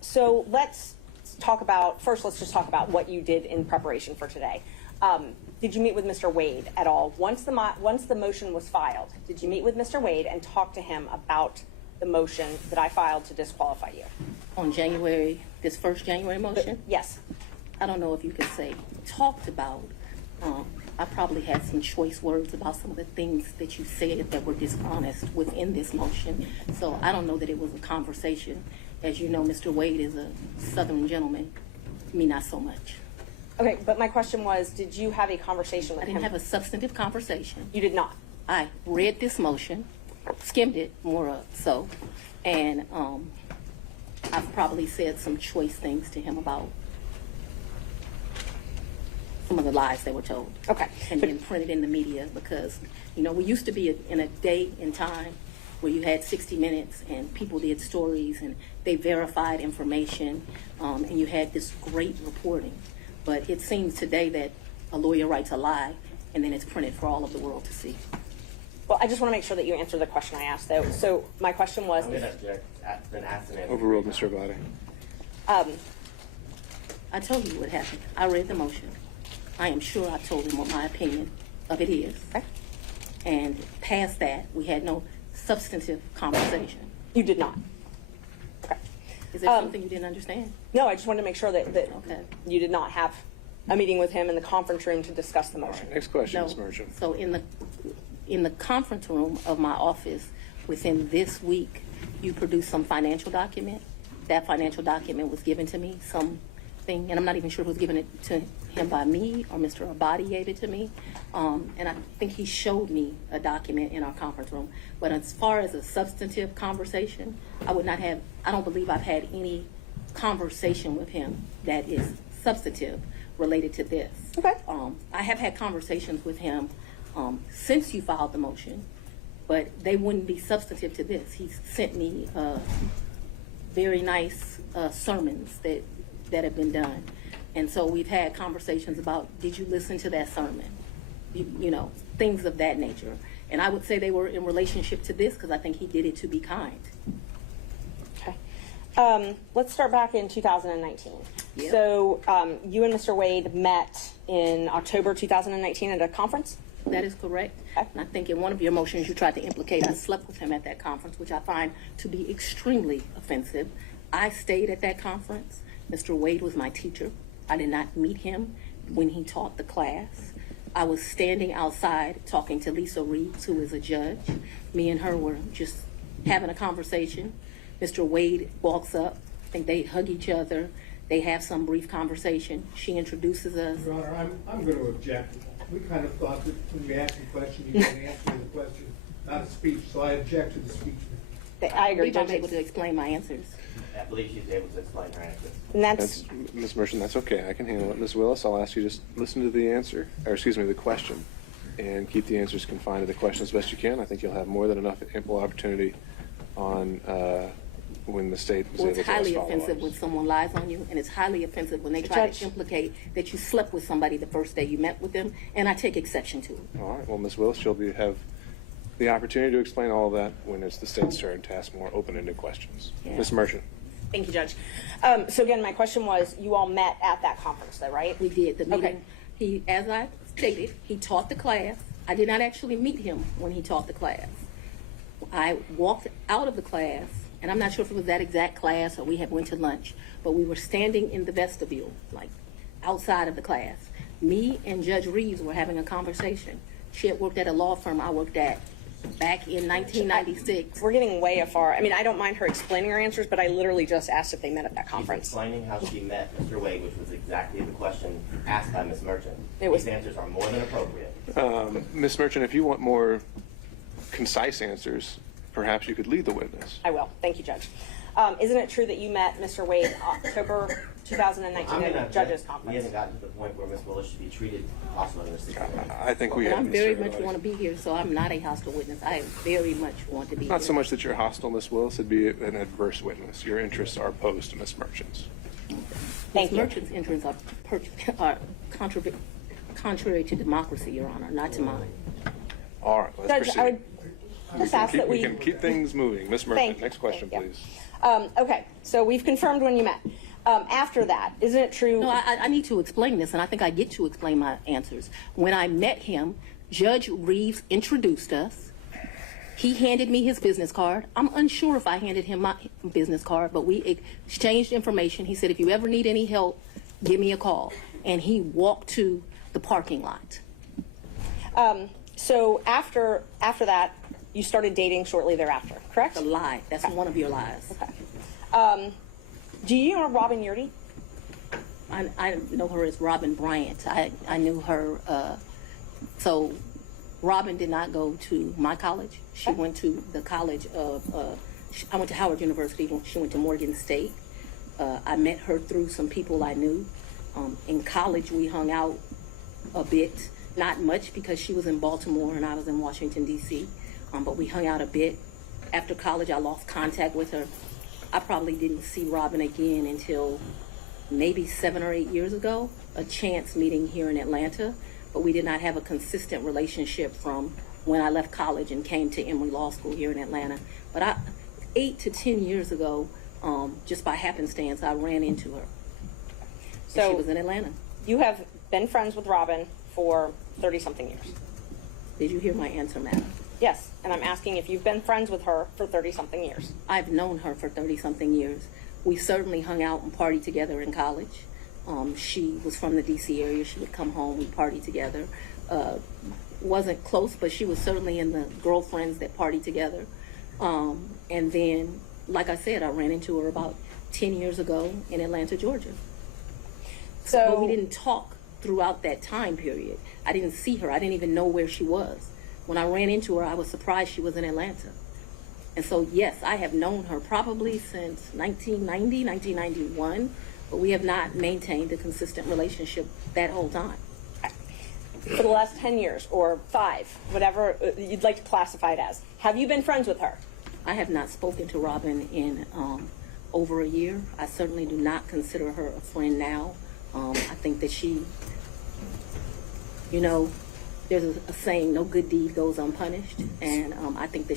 So let's talk about, first let's just talk about what you did in preparation for today. Did you meet with Mr. Wade at all? Once the motion was filed, did you meet with Mr. Wade and talk to him about the motion that I filed to disqualify you? On January, this first January motion? Yes. I don't know if you could say talked about. I probably had some choice words about some of the things that you said that were dishonest within this motion. So I don't know that it was a conversation. As you know, Mr. Wade is a Southern gentleman. Me, not so much. Okay, but my question was, did you have a conversation with I him? didn't have a substantive conversation. You did not? I read this motion, skimmed it more so, and I've probably said some choice things to him about some of the lies they were told. Okay. And then printed in the media because, you know, we used to be in a day and time where you had 60 Minutes and people did stories and they verified information and you had this great reporting. But it seems today that a lawyer writes a lie and then it's printed for all of the world to see. Well, I just want to make sure that you answer the question I asked, though. So my question was... I'm going to object. Been asked and answered. Overruled, Mr. Abadi. I told you what happened. I read the motion. I am sure I told him what my opinion of it is. Okay. And past that, we had no substantive conversation. You did not? Okay. Is there something you didn't understand? No, I just wanted to make sure that Okay. you did not have a meeting with him in the conference room to discuss the motion. Next question, No. Ms. Merchant. So in the conference room of my office within this week, you produced some financial document. That financial document was given to me, something, and I'm not even sure who was given it to him by me or Mr. Abadi gave it to me. And I think he showed me a document in our conference room. But as far as a substantive conversation, I don't believe I've had any conversation with him that is substantive related to this. Okay. I have had conversations with him since you filed the motion, but they wouldn't be substantive to this. He sent me very nice sermons that have been done. And so we've had conversations about, did you listen to that sermon? You know, things of that nature. And I would say they were in relationship to this because I think he did it to be kind. Okay. Let's start back in 2019. Yep. So you and Mr. Wade met in October 2019 at a conference? That is correct. Okay. And I think in one of your motions you tried to implicate I slept with him at that conference, which I find to be extremely offensive. I stayed at that conference. Mr. Wade was my teacher. I did not meet him when he taught the class. I was standing outside talking to Lisa Reeves, who is a judge. Me and her were just having a conversation. Mr. Wade walks up. I think they hug each other. They have some brief conversation. She introduces us. Your Honor, I'm going to object. We kind of thought that when you asked a question, you can answer the question, not a speech, so I object to the speech. I agree, I believe I'm Judge. able to explain my answers. I believe she's able to explain her answers. And that's Ms. Merchant, that's okay. I can handle it. Ms. Willis, I'll ask you just listen to the answer, or excuse me, the question, and keep the answers confined to the question as best you can. I think you'll have more than enough ample opportunity on when the state was Well, able it's to ask highly follow-ups. offensive when someone lies on you, and it's highly offensive when they try Judge. to implicate that you slept with somebody the first day you met with them, and I take exception to it. All right. Well, Ms. Willis, you'll have the opportunity to explain all of that when it's the state's turn to ask more open-ended questions. Yeah. Ms. Merchant. Thank you, Judge. So again, my question was, you all met at that conference, though, right? We did the meeting. Okay. He, as I stated, he taught the class. I did not actually meet him when he taught the class. I walked out of the class, and I'm not sure if it was that exact class or we had went to lunch, but we were standing in the vestibule, like outside of the class. Me and Judge Reeves were having a conversation. She had worked at a law firm I worked at back in 1996. We're getting way afar. I mean, I don't mind her explaining her answers, but I literally just asked if they met at that She's conference. explaining how she met Mr. Wade, which was exactly the question asked by Ms. Merchant. It was- These answers are more than appropriate. Ms. Merchant, if you want more concise answers, perhaps you could lead the witness. I will. Thank you, Judge. Isn't it true that you met Mr. Wade October 2019 I'm at gonna a judge's object. He conference? hasn't gotten to the point where Ms. Willis should be treated hostile in this situation. I think we And have. I'm very Mr. much Abadi. want to be here, so I'm not a hostile witness. I very much want to be Not here. so much that you're hostile, Ms. Willis. It'd be an adverse witness. Your interests are opposed to Ms. Merchant's. Thank Ms. you. Merchant's interests are contrary to democracy, Your Honor, not to mine. All right, let's Judge, proceed. I would just ask that We we... can keep things moving. Ms. Thank Merchant, you. next question, Thank you. please. Okay, so we've confirmed when you met. After that, isn't it true? No, I need to explain this, and I think I get to explain my answers. When I met him, Judge Reeves introduced us. He handed me his business card. I'm unsure if I handed him my business card, but we exchanged information. He said, if you ever need any help, give me a call. And he walked to the parking lot. So after that, you started dating shortly thereafter, correct? A lie. That's one of your lies. Okay. Do you know Robin Yurdy? I know her as Robin Bryant. I knew her. So Robin did not go to my college. She went to the college of, I went to Howard University. She went to Morgan State. I met her through some people I knew. In college, we hung out a bit. Not much because she was in Baltimore and I was in Washington, D.C. But we hung out a bit. After college, I lost contact with her. I probably didn't see Robin again until maybe 7 or 8 years ago, a chance meeting here in Atlanta, but we did not have a consistent relationship from when I left college and came to Emory Law School here in Atlanta. But 8 to 10 years ago, just by happenstance, I ran into her. So and she was in Atlanta. You have been friends with Robin for 30-something years. Did you hear my answer, madam? Yes, and I'm asking if you've been friends with her for 30-something years. I've known her for 30-something years. We certainly hung out and partied together in college. She was from the D.C. area. She would come home, we'd party together. Wasn't close, but she was certainly in the girlfriends that partied together. And then, like I said, I ran into her about 10 years ago in Atlanta, Georgia. So But we didn't talk throughout that time period. I didn't see her. I didn't even know where she was. When I ran into her, I was surprised she was in Atlanta. And so, yes, I have known her probably since 1990, 1991, but we have not maintained a consistent relationship that whole time. for the last 10 years or 5, whatever you'd like to classify it as, have you been friends with her? I have not spoken to Robin in over a year. I certainly do not consider her a friend now. I think that she, you know, there's a saying, no good deed goes unpunished, and I think that